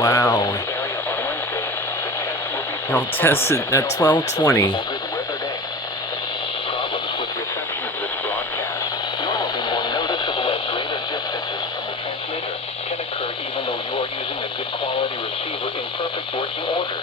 Wow. Y'all tested at 12:20. Problems with reception of this broadcast, normally more noticeable at greater distances from the transmitter, can occur even though you are using a good quality receiver in perfect working order.